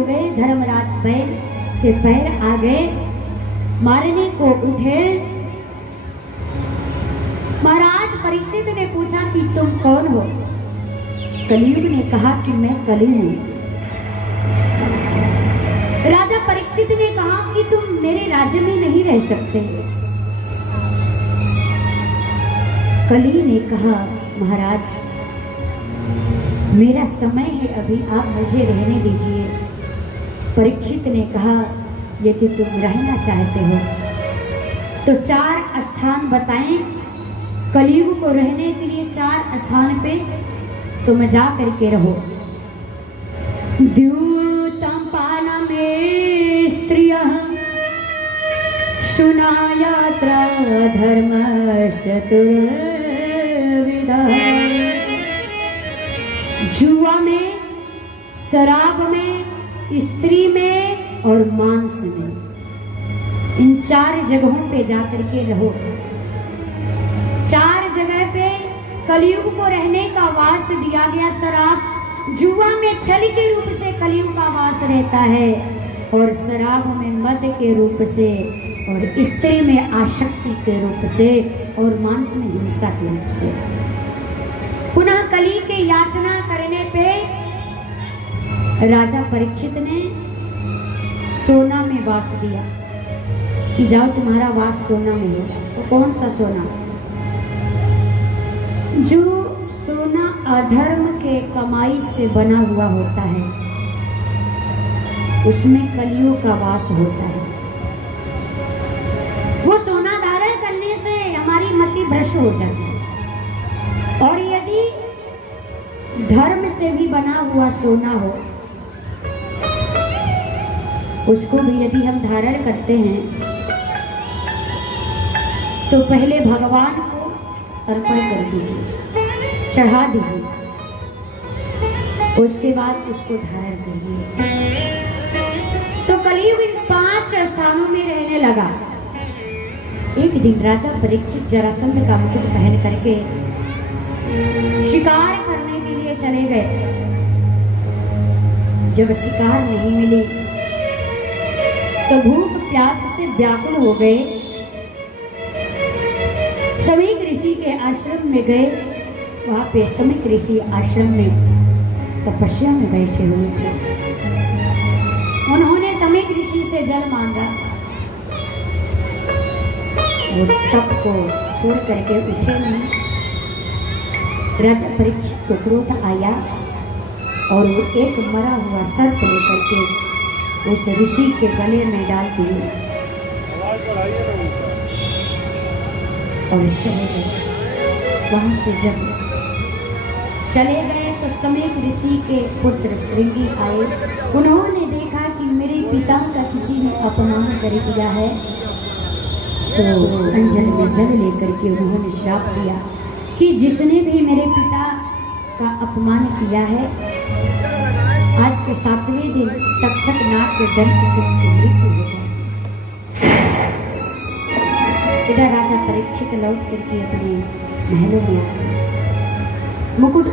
हो गए धर्मराज बैल के पैर आ गए, मारने को उठे। महाराज परीक्षित ने पूछा कि तुम कौन हो? कलियुग ने कहा कि मैं कली हूं। राजा परीक्षित ने कहा कि तुम मेरे राज्य में नहीं रह सकते। कली ने कहा महाराज मेरा समय है अभी, आप मुझे रहने दीजिए। परीक्षित ने कहा यदि तुम रहना चाहते हो तो 4 स्थान बताएं कलियुग को रहने के लिए। 4 स्थान पे तुम जा करके रहो। द्यूतम पानमे स्त्रियः शुनायात्रा धर्म चतुर्विधा। जुआ में, शराब में, स्त्री में और मांस में, इन 4 जगहों पे जाकर के रहो। 4 जगह पे कलियुग को रहने का वास दिया गया। शराब, जुआ में छल के रूप से कलियुग का वास रहता है, और शराब में मद के रूप से, और स्त्री में आसक्ति के रूप से, और मांस में हिंसा के रूप से। पुनः कली के याचना करने पे राजा परीक्षित ने सोना में वास दिया कि जाओ तुम्हारा वास सोना में होगा। तो कौन सा सोना? जो सोना अधर्म के कमाई से बना हुआ होता है उसमें कलियुग का वास होता है। वो सोना धारण करने से हमारी मति भ्रष्ट हो जाती है। और यदि धर्म से भी बना हुआ सोना हो, उसको भी यदि हम धारण करते हैं तो पहले भगवान को अर्पण कर दीजिए, चढ़ा दीजिए, उसके बाद उसको धारण करिए। तो कलियुग इन 5 स्थानों में रहने लगा। एक दिन राजा परीक्षित जरासंध का मुकुट पहन करके शिकार करने के लिए चले गए। जब शिकार नहीं मिली तो भूख प्यास से व्याकुल हो गए। समीक ऋषि के आश्रम में गए। वहां पे समीक ऋषि आश्रम में तपस्या में बैठे हुए थे। उन्होंने समीक ऋषि से जल मांगा। वो तप को छोड़ करके उठे नहीं। राजा परीक्षित को क्रोध आया और वो एक मरा हुआ सर्प लेकर के उस ऋषि के गले में डाल दिए और चले गए। वहां से जब चले गए तो समीक ऋषि के पुत्र श्रृंगी आए। उन्होंने देखा कि मेरे पिता का किसी ने अपमान कर दिया है, तो अंजन में जल लेकर के उन्होंने श्राप दिया कि जिसने भी मेरे पिता का अपमान किया है आज के 7वें दिन तक्षक नाग के दंश से उनकी मृत्यु हो जाए। इधर राजा परीक्षित लौट करके अपने महलों में मुकुट